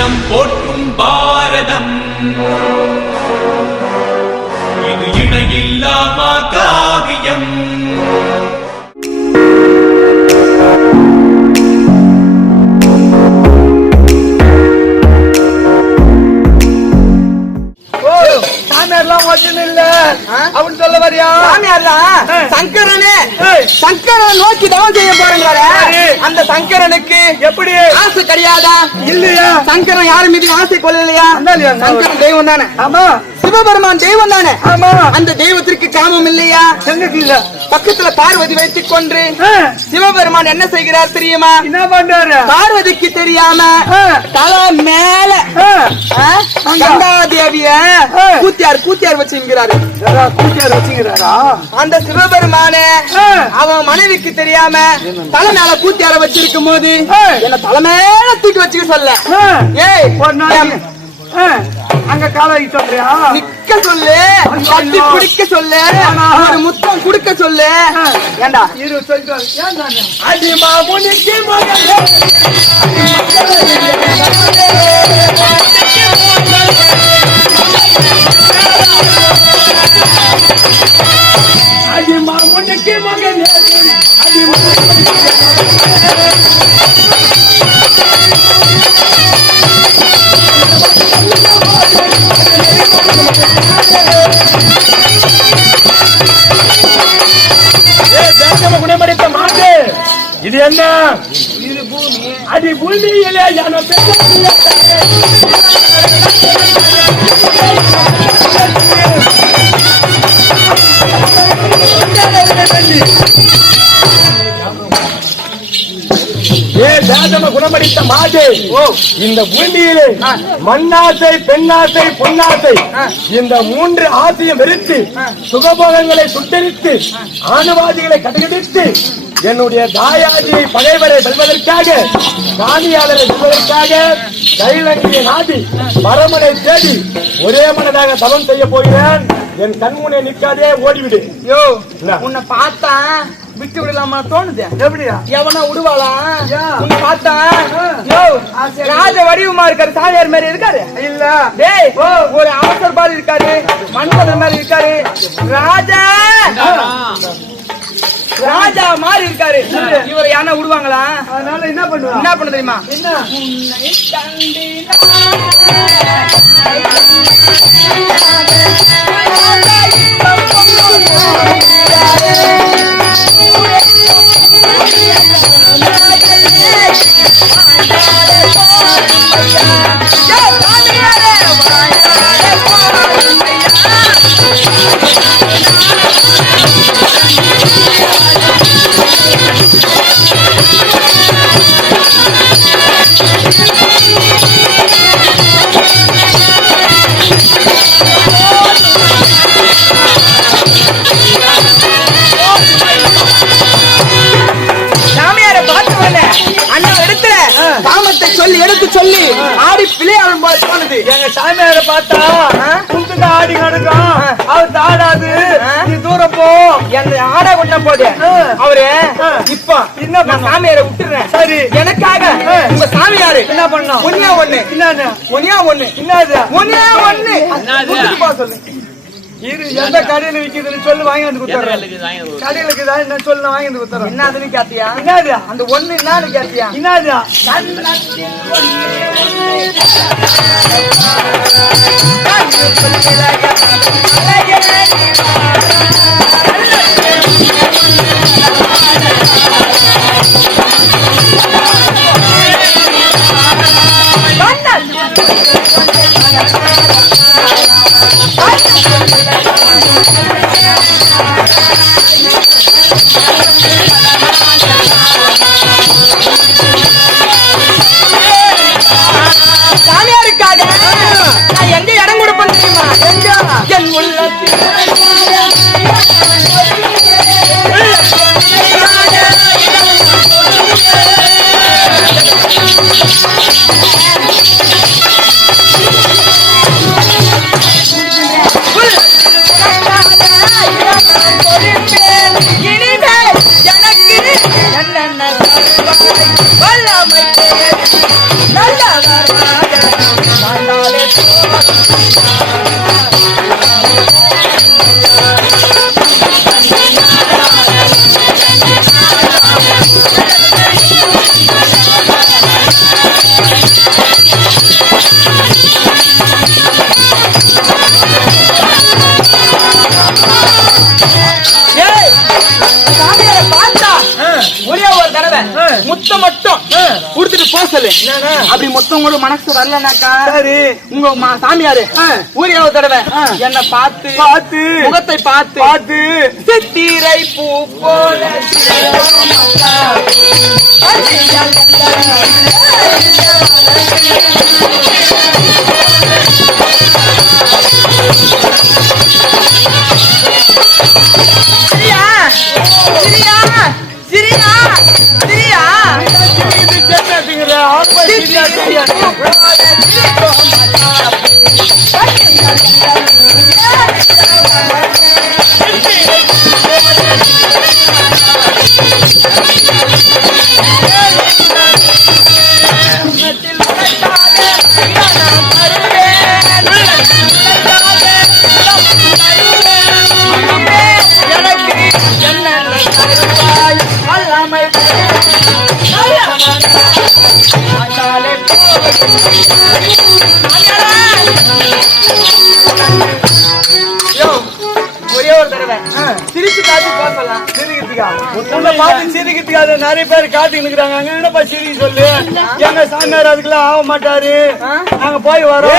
தினம் போற்றும் பாரதம் இது இணையில்லாமா காவியம். சொல்ல வரியா சங்கரனே சங்கரன் நோக்கி தவம் செய்ய போறாங்க. அந்த சங்கரனுக்கு எப்படி ஆசை கிடையாதா? இல்லையா? சங்கரன் யாரு மீது ஆசை கொள்ளலையா? சங்கரன் தெய்வம் தானே. ஆமா. சிவபெருமான் தெய்வம் தானே. ஆமா. அந்த தெய்வத்திற்கு காமம் இல்லையா? இல்ல. பக்கத்துல பார்வதி வைத்துக் கொண்டு சிவபெருமான் என்ன செய்கிறார் தெரியுமா? என்ன பண்றாரு? பார்வதிக்கு தெரியாம தலை மேல கங்காதேவிய கூத்தியார் வச்சுங்கிறாரு. கூத்தியார் வச்சுங்கிறாரா? அந்த சிவபெருமானே அவன் மனைவிக்கு தெரியாம தலை மேல கூத்தியார வச்சிருக்கும் போது என்ன தலை மேல தூக்கி வச்சுக்க சொல்ல. ஏய் அங்க காலை சொல்றியா? நிக்க சொல்லு, கட்டி குடிக்க சொல்லு, ஒரு முத்தம் குடுக்க சொல்லு. ஏண்டா இரு சொல்றாங்க. அடிமா முனிக்கு மகனே அடிமா முனிக்கு மகனே அடிமா குணமடைத்த மாட்டு இது என்ன? இது பூமி. அடி பூமியிலே குணமடித்த மாது இந்த பூமியிலே மண்ணாசை, பெண்ணாசை, பொன்னாசை இந்த மூன்று ஆசையும் வெறுத்து சுகபோகங்களை சுட்டரித்து ஆணுவாதிகளை கட்டுக்கடித்து என்னுடைய தாயாதியை பகைவரை வெல்வதற்காக காணியாளரை வெல்வதற்காக கைலங்கிய நாடி பரமனை தேடி ஒரே மனதாக தவம் செய்ய போகிறேன். என் கண்முனை நிற்காதே, ஓடிவிடு. யோ உன்னை பார்த்தா விட்டு விடலாமா தோணுது. எப்படியா? எவனா விடுவாளா? உன்னை பார்த்தா ராஜ வடிவமா இருக்காரு, சாமியார் மாதிரி இருக்காரு. இல்ல டேய், ஒரு அவசர பால் இருக்காரு, மன்மதன் மாதிரி இருக்காரு, ராஜா மாதிரி இருக்காரு. இவரை யானா விடுவாங்களா? அதனால என்ன பண்ணுவாங்க? என்ன பண்ண தெரியுமா? சொல்லி எடுத்து சொல்லி ஆடி பிள்ளையாடும் போல தோணுது. எங்க சாமியாரை பார்த்தா குந்துக்கு ஆடி கணக்கும். அவர் ஆடாது, நீ தூரம் போ. என்ன ஆட கொண்ட போது அவரு இப்ப என்ன சாமியாரை விட்டுறேன். சரி, எனக்காக உங்க சாமியாரு என்ன பண்ணோம்? ஒன்னியா ஒண்ணு. என்னது ஒன்னியா ஒண்ணு? என்னது ஒன்னியா ஒண்ணு? சொல்லு. இரு, எந்த கடையில விக்குதுன்னு சொல்லு, வாங்கி வந்து கொடுத்துறேன். கடையிலுக்கு தான் என்ன சொல்லு, வாங்கி வந்து கொடுத்துறேன். என்னதுன்னு கேட்டியா? என்னது அந்த ஒண்ணு? என்னன்னு கேட்டியா? என்னது சாமியாருக்காக நான் எங்க இடம் கொடுப்பேன் தெரியுமா? என் உள்ளத்தில் என்னென்ன வல்லமை நல்ல முத்தம் மட்டும் குடுத்துட்டு போக சொல்லு. அப்படி மொத்தம் கூட மனசு வரலனாக்கா உங்க சாமியாரு ஊரியாவ தடவை என்ன பார்த்து முகத்தை பார்த்து சித்திரை பூ போல ஒரே ஒரு தடவை சிரிச்சு காட்டி போசலாம். சிரிக்கிறதுக்காக நிறைய பேர் காட்டி நிக்கிறாங்க. அங்க என்னப்பா சிரிக்க சொல்லு. எங்க சாமியார் அதுக்கெல்லாம் ஆக மாட்டாரு. நாங்க போய் வரோம்.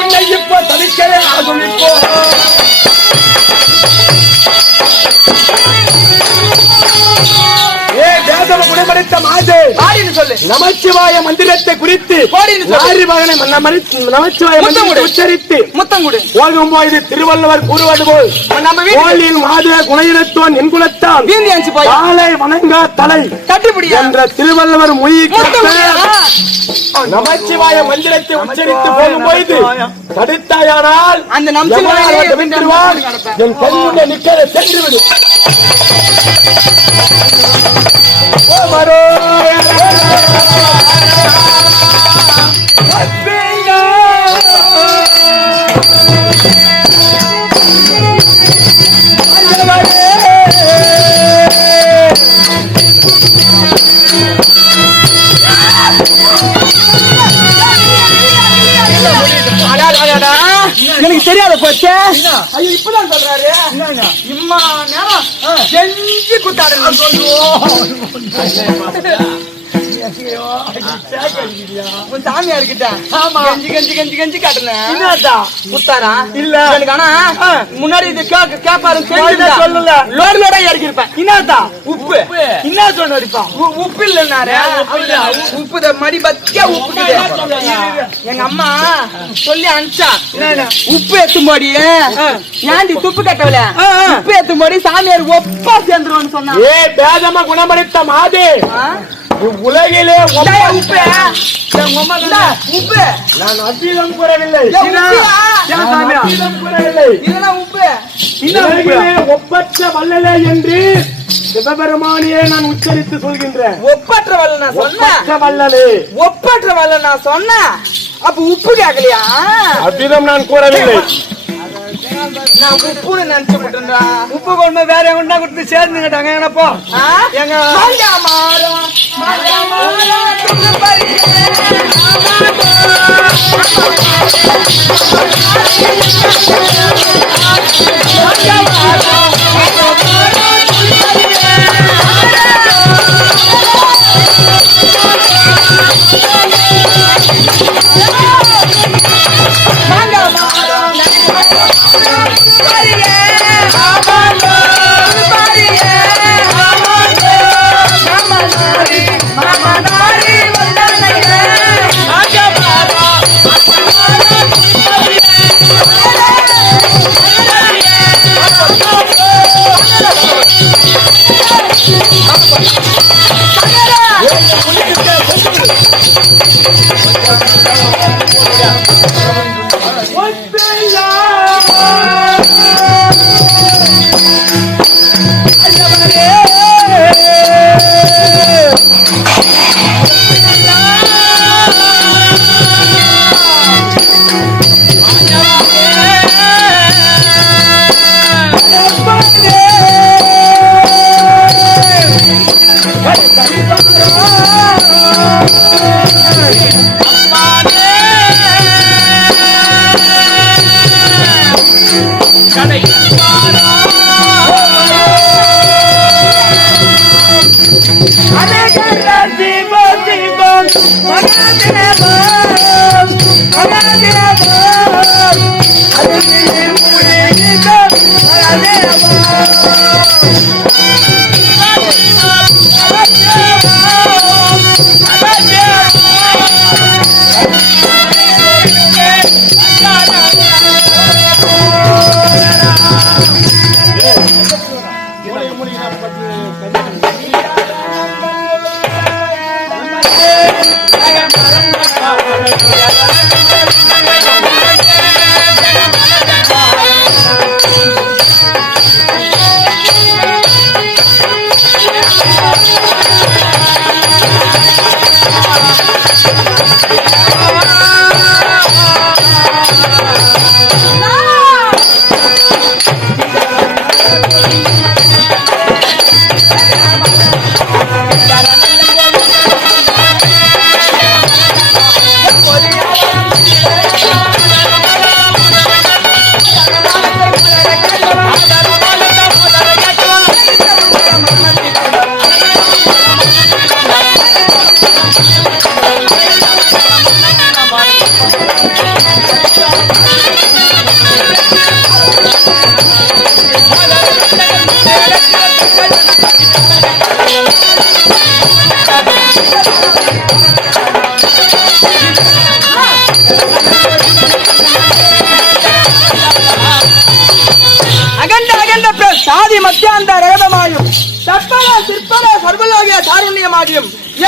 உன்னை இப்ப தவிக்கிறேன். நமச்சிவாய மந்திரத்தை குறித்து நமச்சிவாய மந்திரத்தை உச்சரித்து முத்தங்குடு போகும்போது திருவள்ளுவர் கூறுவது போல் கோயிலில் மாத குணையினத்தோன் என் குலத்தான் காலை வணங்கா தலை என்ற திருவள்ளுவர் நமச்சிவாய மந்திரத்தை உச்சரித்து போகும்போது தடுத்தாயானால் அந்த என் கண்முன்னே நிற்க சென்றுவிடு. எனக்கு தெரியாத போச்சு. ஐயோ இப்பதான் சொல்றாரு. இம்மா நேரம் செஞ்சு குத்தாரு. சாமியார் கிட்ட கஞ்சி காட்டுனேன் குத்தாரா இல்ல. எனக்கு ஆனா முன்னாடி இது கேப்பாரு சொல்லல. லோடு லோடா இறக்கி இருப்பேன். என்னதா உப்பு என்ன சொன்ன அடிப்பான். உப்பு இல்லைன்னாரு. உப்பு மடி பத்தியா உப்பு. எங்க அம்மா சொல்லி அனுப்பிச்சா உப்பு எத்தும்போடி ஏண்டி துப்பு கட்டவல உப்பு எத்தும்போடி சாமியார் ஒப்பா சேர்ந்துருவான்னு சொன்னா. ஏ பேதமா குணமளித்த மாதே உலகிலே உப்பு நான் அத்தீதம் கூறவில்லை. ஒப்பற்ற வல்லலே என்று சிவபெருமானியே நான் உச்சரித்து சொல்கின்றேன். ஒப்பற்ற வல்ல சொன்ன வல்லலே ஒப்பற்ற வல்ல நான் சொன்ன. அப்ப உப்பு கேட்கலையா? அத்தீதம் நான் கூறவில்லை. நான் உப்புன்னு நினைச்சு விட்டுறா. உப்பு கொண்டு வேற எங்கன்னா கொடுத்து சேர்ந்து கேட்டாங்க. என்னப்போ எங்க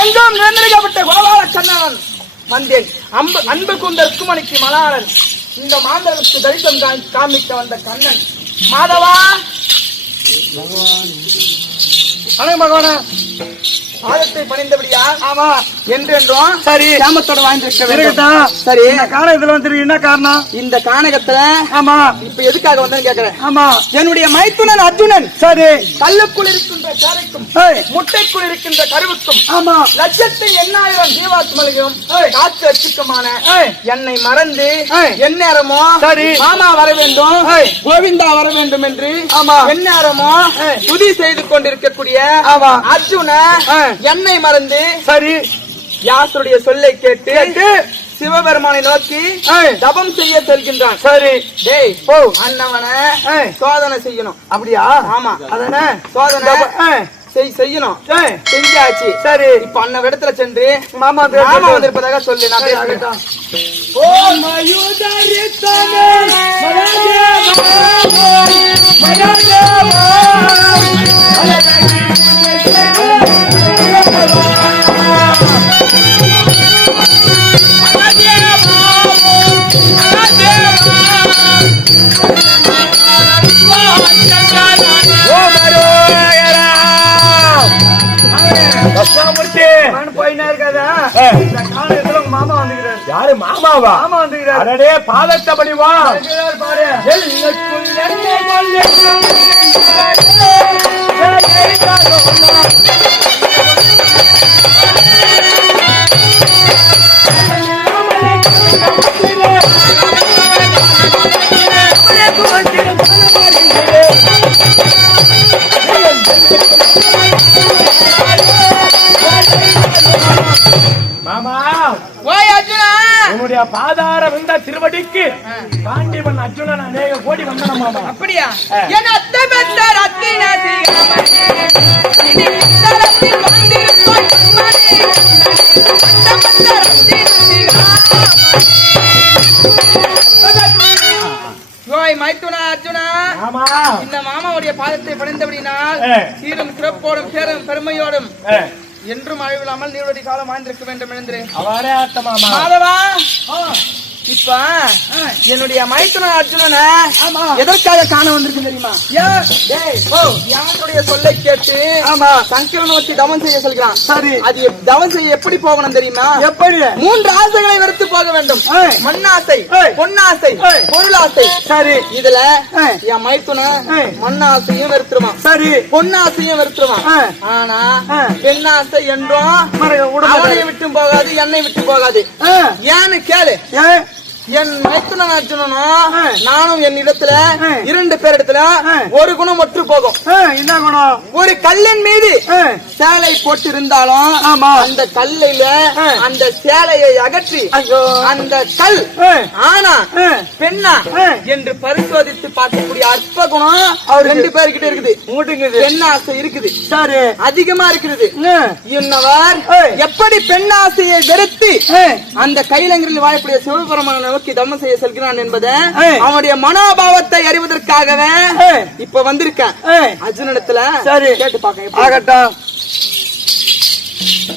எங்கும் நிர்ணயிக்கப்பட்ட கோபால கண்ணவன் வந்தேன். அன்பு குந்தர் குமணிக்கு மலாளன் இந்த மாந்தருக்கு தரிசனம் காமிக்க வந்த கண்ணன் மாதவா பகவானா பாதத்தை பணிந்தபடியா? ஆமா என்றென்றும் சரி கிராமத்தோட வாழ்ந்திருக்க வேண்டும். சரி கானகத்துல வந்து என்ன காரணம்? இந்த கானகத்துல ஆமா இப்ப எதுக்காக வந்தேன்னு கேக்குறேன். ஆமா என்னுடைய மைத்துனன் அர்ஜுனன் சரி கல்லுக்குள் இருக்கின்ற சாரைக்கும் முட்டைக்குள் இருக்கின்ற கருவுக்கும் ஆமா 1,80,000 ஜீவாத்மலையும் காற்று அச்சுக்குமான என்னை மறந்து எந்நேரமோ சரி மாமா வர வேண்டும் கோவிந்தா வர வேண்டும் என்று ஆமா எந்நேரமோ துதி செய்து கொண்டிருக்கக்கூடிய அர்ஜுன என்னை மறந்து சரி யாசருடைய சொல்லை கேட்டு சிவபெருமானை நோக்கி தபம் செய்ய செல்கின்றான். சரி டேய் போ அண்ணவனை சோதனை செய்யணும். அப்படியா? ஆமா அதன சோதனை செய்யணும். செஞ்சாச்சு. சரி இப்ப அண்ணன் இடத்துல சென்று மாமா வந்திருப்பதாக சொல்லு. நான் பேசுகிறேன். மாமா வந்துக்கிறார். யாரு மாமாவா? மாமா வந்துக்கிறார். அடடே பாதத்தை பணிவா பாரு. மாமா ஓய் அர்ஜுனா உன்னுடைய பாதார வந்த திருவடிக்கு பாண்டிவன் அர்ஜுனன் அநேக கோடி வந்தன மாமா. அப்படியா? என் அத்தை பெற்றார் அத்தை நாதிகாமன் இனி தரத்தில் வந்திருப்பாய் கண்மணி அத்தை பெற்றார் அத்தை நாதிகாமன். ஓய் மைத்துனா அர்ஜுனா மாமா இந்த மாமாவுடைய பாதத்தை பணிந்தபடினால் சீரும் சிறப்போடும் பேரும் பெருமையோடும் என்றும் அழிவில்லாமல் நீரோடி காலம் வாழ்ந்திருக்க வேண்டும் என்று அவாரே ஆட்ட மாமா. மாதவா இப்ப என்னுடைய மைத்துன அர்ஜுனனை எதற்காக காண வந்திருக்கு தெரியுமா? யாருடைய சொல்லை கேட்டு சங்கரனை வச்சு தவம் செய்ய சொல்கிறான். சரி, அது தவம் செய்ய எப்படி போகணும் தெரியுமா? எப்படி? 3 ஆசைகளை வெறுத்து போக வேண்டும். மண்ணாசை, பொன்னாசை, பொருளாசை. சரி, இதுல என் மைத்துன மண்ணாசையும் வெறுத்துருவான். சரி, பொன்னாசையும் வெறுத்துருவான். ஆனா பெண்ணாசை என்றும் அவனை விட்டு போகாது, என்னை விட்டு போகாது. ஏன்னு கேளு. என் மைத்துனன் அர்ஜுனனும் நானும் என் இடத்துல 2 பேர் இடத்துல ஒரு குணம் ஒற்று போகும். என்ன குணம்? ஒரு கல்லின் மீது சேலை போட்டு இருந்தாலும் அந்த கல்லையில அந்த சேலையை அகற்றி அந்த கல் ஆனா பெண்ணா என்று பரிசோதித்து பார்க்கக்கூடிய அற்ப குணம் 2 பேர்கிட்ட இருக்குது. பெண்ணாசை இருக்குது, அதிகமா இருக்குது. இன்னவர் எப்படி பெண்ணாசையை வெறுத்து அந்த கைலங்கரில் வாழக்கூடிய சிவபெருமான நோக்கி தவம் செய்ய செல்கிறான் என்பதை அவனுடைய மனோபாவத்தை அறிவதற்காகவே இப்ப வந்திருக்கேன் அர்ஜுனிடத்துல. கேட்டு பார்க்க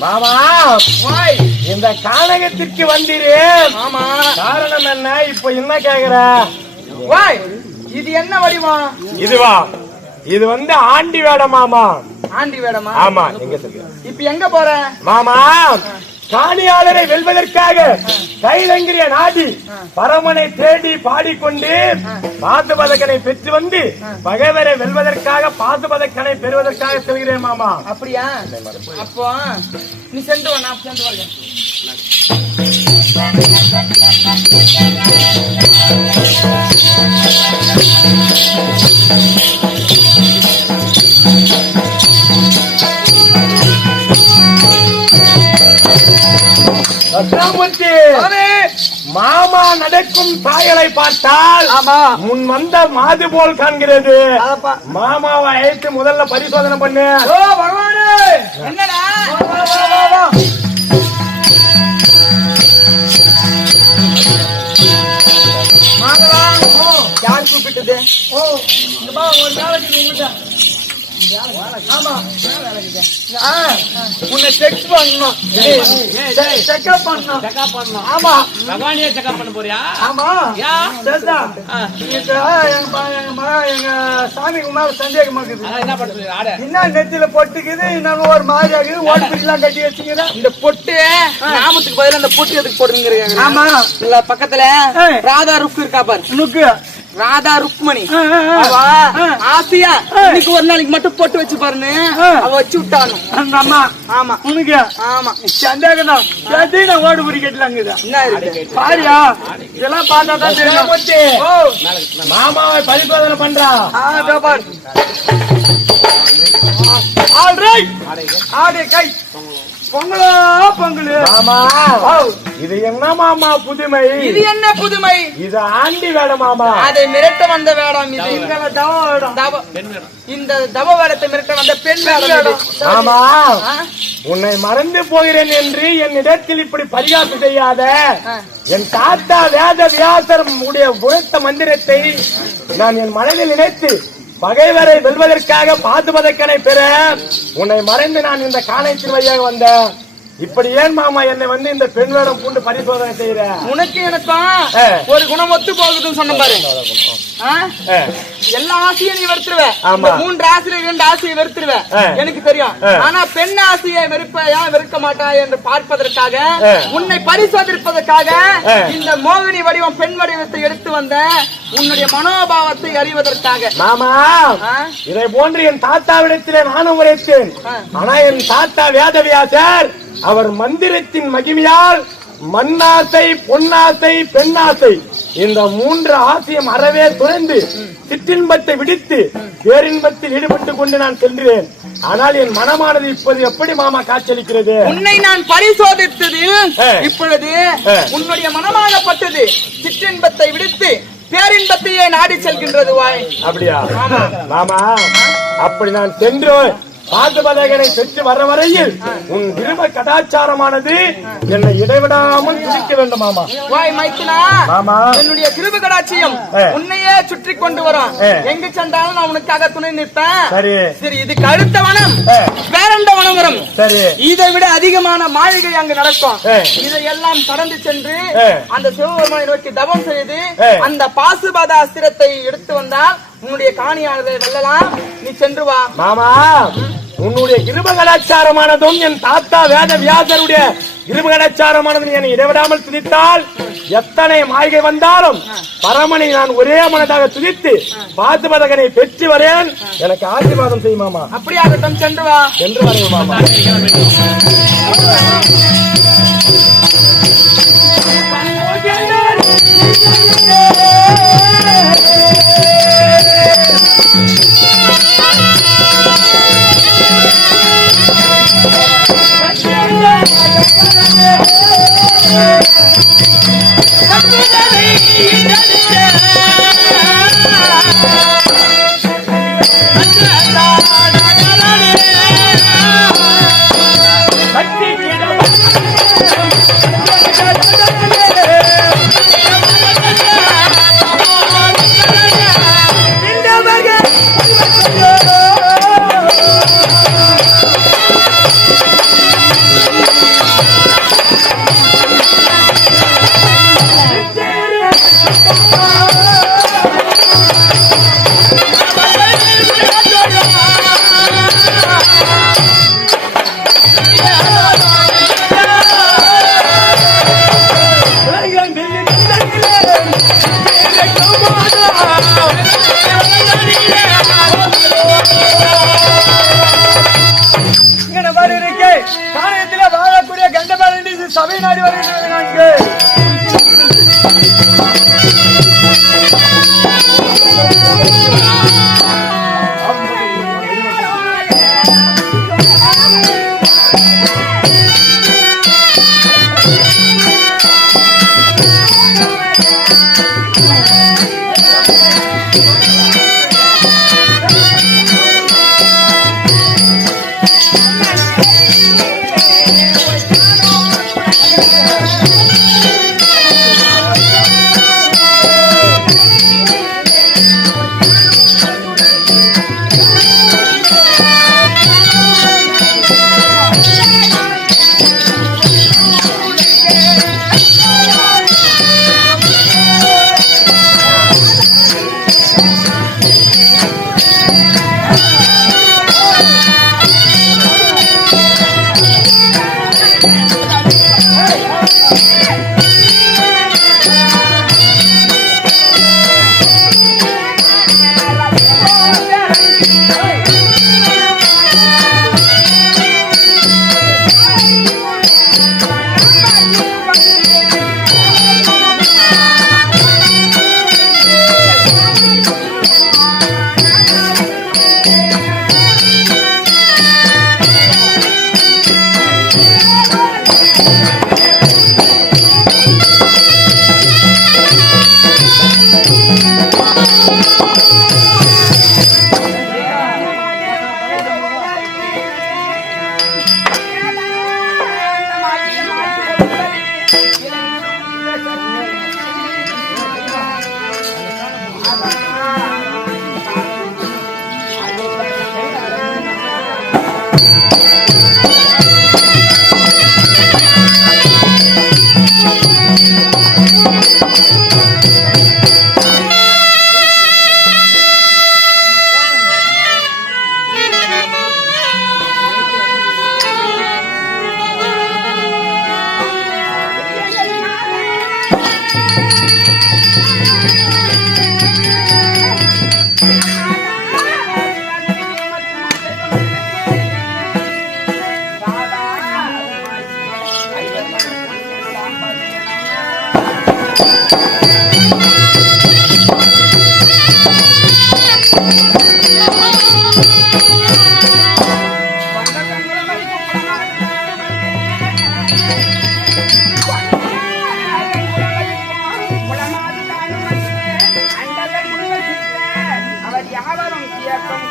மாமா. இந்த கானகத்திற்கு வந்தீரு. ஆமா, காரணம் என்ன? இப்ப என்ன கேக்குற? இது என்ன வடிவம்? இதுவா? இது ஆண்டி வேடம் மாமா. ஆண்டி வேடமா? ஆமா. எங்க சொல்லுங்க. இப்ப எங்க போற மாமா? காணியாளரை வெல்வதற்காக கைலங்கிரிய நாடி பரமனை தேடி பாடிக்கொண்டு பாசு பதக்கனை பெற்று வந்து பகைவரை வெல்வதற்காக பாசு பதக்கனை பெறுவதற்காக செல்கிறேன் மாமா. அப்படியா? அப்போ நீ சென்று வா, நான் சென்று வருகிறேன். மாமா நடக்கும் சாயலை பார்த்தால் முன் வந்த மாது போல் காண்கிறது. மாமாவை அழைத்து முதல்ல பரிசோதனை பண்ணு. என்னடா யார் கூப்பிட்டது? உன்னை செக் பண்ணணும், செக்அப் பண்ணணும். ஆமா, பகவானியே செக்அப் பண்ண போறியா? ஆமா. எங்க சாமிக்கு மேல சந்தேகமா இருக்குது. என்ன பண்ண சொல்ற? என்ன நெத்தில பொட்டுக்குது, இன்னும் ஒரு மாதிரி ஆகுது. ஓட்டு எல்லாம் கட்டி வச்சுக்கிறேன். இந்த பொட்டு நாமத்துக்கு பதிலா அந்த பொட்டு எதுக்கு போடுறீங்க? ஆமா, இல்ல பக்கத்துல ராதா ருக்கு இருக்கா பாரு. ருக்கு ராதா ருக்மணி ஆசியா இன்னைக்கு ஒரு நாளைக்கு மட்டும் போட்டு வச்சு பாருன்னு அவ வச்சு விட்டானு. ஆமா ஆமா உனக்கு ஆமா சந்தேகம் தான். நான் ஓடு புரி கட்டலாங்குதா என்ன இருக்கு பாரியா? இதெல்லாம் பார்த்தா தான் தெரியும். மாமாவை பரிசோதனை பண்றா. ஆடே கை பொங்கலோ பொங்கலு. மாமா, இது என்ன மாமா புதுமை? இது என்ன புதுமை? இது ஆண்டி வேடம் மாமா. அதை மிரட்ட வந்த வேடம் இது. இந்த தவ வேடத்தை மிரட்ட வந்த பெண் வேடம். ஆமா, உன்னை மறந்து போகிறேன் என்று என்னிடத்தில் இப்படி பரிகாசம் செய்யாத. என் தாத்தா வேத வியாசர் உடைய உழைத்த மந்திரத்தை நான் என் மனதில் நினைத்து பகைவரை வெல்வதற்காக பாத்து பதக்கனை பெற உன்னை மறைந்து நான் இந்த காணயத்தின் வழியாக வந்தேன். இப்படி ஏன் மாமா என்னை இந்த பெண் வேடம் பூண்டு பரிசோதனை செய்யற? உனக்கு எனக்கும் ஒரு குணம் ஒத்து போகுதுன்னு சொன்ன பாரு. எல்லா ஆசையும் நீ வெறுத்துருவ. 3 ஆசையை 2 ஆசையை வெறுத்துருவ, எனக்கு தெரியும். ஆனா பெண் ஆசையை வெறுப்பையா வெறுக்க மாட்டா என்று பார்ப்பதற்காக உன்னை பரிசோதிப்பதற்காக இந்த மோகினி வடிவம் பெண் வடிவத்தை எடுத்து வந்த உன்னுடைய மனோபாவத்தை அறிவதற்காக. மாமா, இதை போன்று என் தாத்தாவிடத்திலே நானும் உரைத்தேன். ஆனா என் தாத்தா வேதவியாசர் அவர் மந்திரத்தின் மகிமையால் மண்ணாசை, பொன்னாசை, பெண்ணாசை இந்த 3 ஆசையும் அறவே துறந்து சிற்றின்பத்தை விடுத்து பேரின்பத்தில் ஈடுபட்டுக் கொண்டு நான் சென்றேன். ஆனால் என் மனமானது இப்போது எப்படி மாமா காட்சியளிக்கிறது? உன்னை நான் பரிசோதித்ததில் இப்பொழுது உன்னுடைய மனமாகப்பட்டது சிற்றின்பத்தை விடுத்து பேரின்பத்தையே நாடி செல்கின்றது. வாய் அப்படியா மாமா? அப்படி நான் சென்றோம் பாதுபதகனை பெற்று வர வரையில் உன் கிருப கடாச்சாரமானது என்னை இடைவிடாமல் துதிக்க வேண்டும் மாமா. மாமா, என்னுடைய கிருப கடாட்சியம் உன்னையே சுற்றி கொண்டு வரும். எங்கு சென்றாலும் நான் உனக்காக துணை நிற்பேன். சரி சரி, இதுக்கு அடுத்த வனம் வேறெந்த வனம் வரும். சரி, இதை விட அதிகமான மாளிகை அங்கு நடக்கும். இதையெல்லாம் கடந்து சென்று அந்த சிவபெருமானை நோக்கி தவம் செய்து அந்த பாசுபத அஸ்திரத்தை எடுத்து வந்தால் உன்னுடைய காணியானதை வெல்லலாம். நீ சென்று வா மாமா. உன்னுடைய கிருப கலாச்சாரமானதும் என் தாத்தா வேத வியாசருடைய கிருப கலாச்சாரமானதும் என்னை இடைவிடாமல் துதித்தால் எத்தனை மாளிகை வந்தாலும் பரமனை நான் ஒரே மனதாக துதித்து பாதுபதகனை பெற்று வரேன். எனக்கு ஆசீர்வாதம் செய்யும் மாமா. அப்படியாகட்டும், சென்று வா. சென்று வரேன் மாமா. சபை நாடி வருகிறது. அவர் யாவரும் இயக்கம்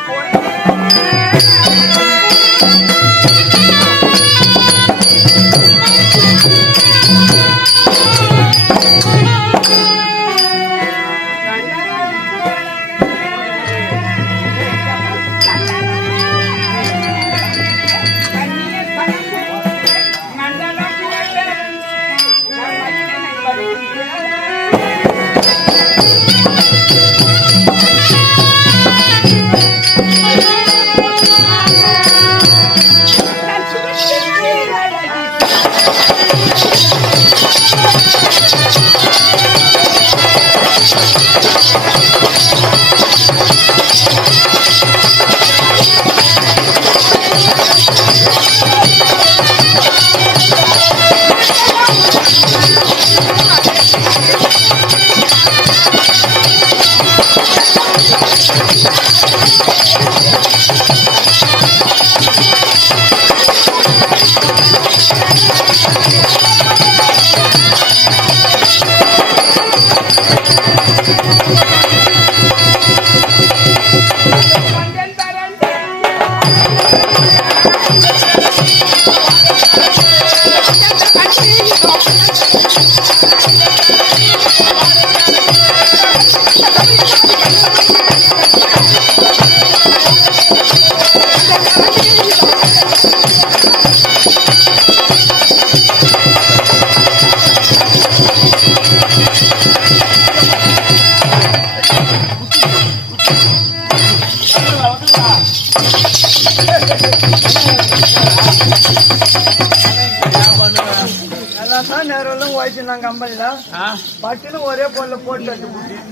பட்டுன்னு ஒரே பொருளை போட்டு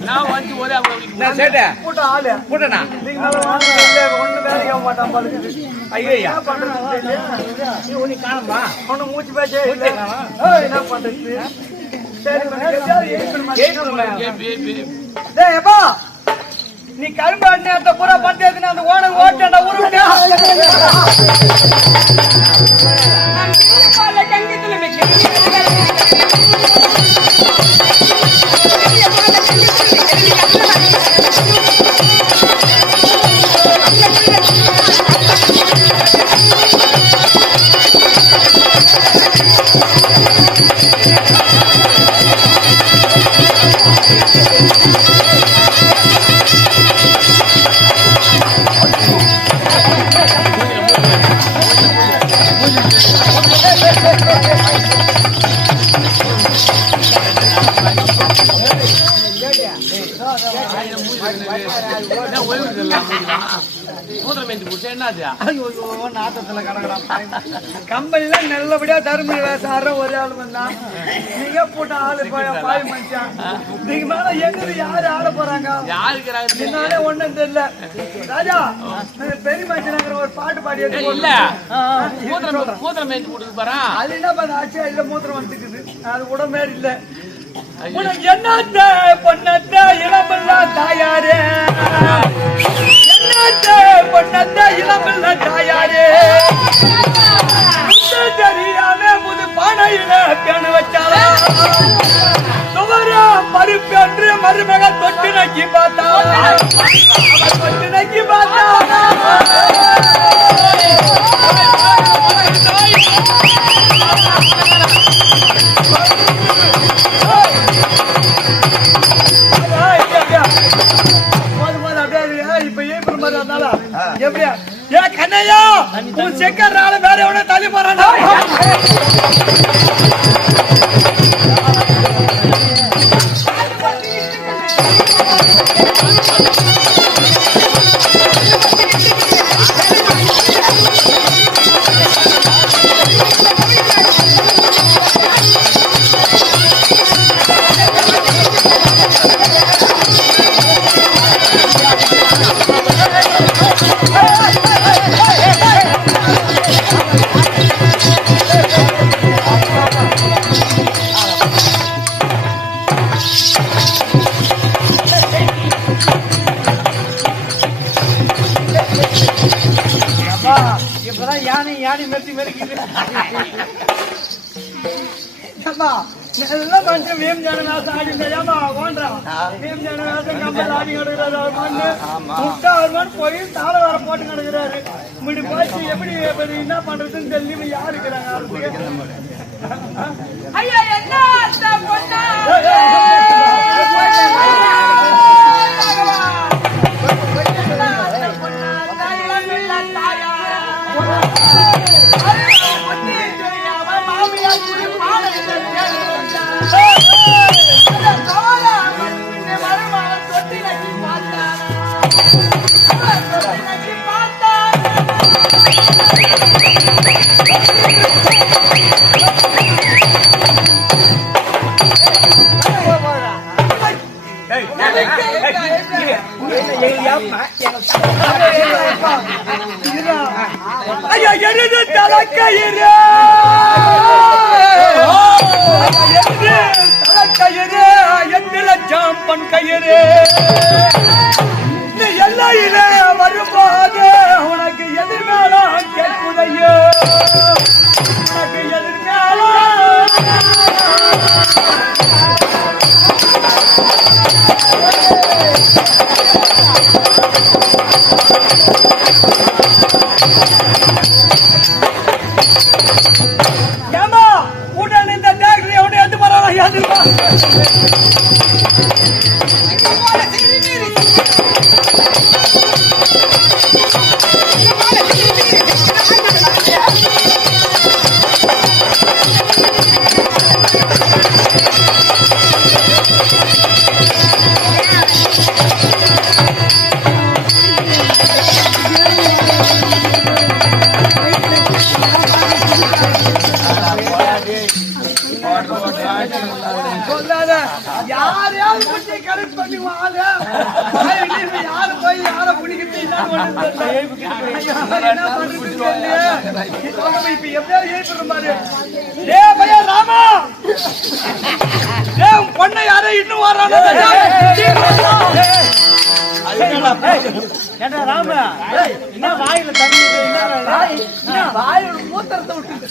நான் வந்து ஒரே நான் சேட்டேன் கூட்ட ஆளு கூட்டனா நீங்க ஒண்ணு வேலைக்கு ஆக மாட்டான் பழுக்குது. ஐயோ என்ன பண்றது நீ காணுமா ஒண்ணு மூச்சு பேச்சே இல்லை. என்ன பண்றது? சரி எப்பா நீ கரும்பாடு நேரத்தை பூரா பண்றதுன்னு அந்த ஓனர் ஓட்டா ஊருட்டா கம்பெனில நல்லபடியா தருமபுரி வேசார ஒரே ஆளு வந்தான். நீங்க போட்ட ஆளு பாய் மனுஷன். நீங்க மேல எங்க யாரு ஆள போறாங்க என்னாலே ஒண்ணும் தெரியல. ராஜா பெரிய மனுஷனாங்கிற ஒரு பாட்டு பாடி இல்ல மூத்திரம் மேய்ச்சி கொடுத்து பாரு. அது என்ன பண்ண ஆச்சு? இல்ல மூத்திரம் வந்துக்குது. அது உடம்பே இல்ல. என்னத்த பொண்ணத்த இளமெல்லாம் தாயாரே, என்னத்த பொண்ணத்த இளமெல்லாம் தாயாரே, தெரியாம புது பானையில பேணு வச்சாலா, சுவரா பருப்பு என்று மருமக தொட்டு நக்கி பார்த்தா, தொட்டு நக்கி பார்த்தா எப்படியா ஏ கண்ணையா உன் செக்கறால வேற எவனோ தள்ளி போறானா? இப்பதான் யானை யானை மெத்தி மெருக்கிது. நல்ல மனுஷன் வேம் ஜனநாசம் ஆடிந்தாமா ஓன்றான். வேம் ஜனநாசம் கம்பல் ஆடி கிடக்குறாரு. அவர் மண்ணு முட்டா அவர் மண் போய் தாள வர போட்டு கிடக்குறாரு. இப்படி போச்சு எப்படி என்ன பண்றதுன்னு தெரியல. யாரு இருக்கிறாங்க? ஐயா என்ன அத்தை பொண்ணா ஐயா எனது தலைக்கயிறு தலைக்கயிறு 8 லட்சம் பொன் கயிறு நீ எல்லையில வரும்போது உனக்கு எதிர்காலம் கேட்குதையோ உனக்கு எதிர்காலம் ஏமா உடனே இந்த டாக்டர் எவனை எடுத்து போறானா யாதுமா சொல்லாத யாரையாவது குட்டி கரெக்ட் பண்ணி வாங்க யாரு போய் யார பிடிக்கிறது என்ன இப்ப எப்படியாவது ஏற்படுற மாதிரி ஏ பையா ராமா ஏ பொண்ணை யாரோ இன்னும் வரானே ஏண்டா ராம என்ன வாயில தண்ணி என்ன வாயோட மூத்திரத்தை விட்டு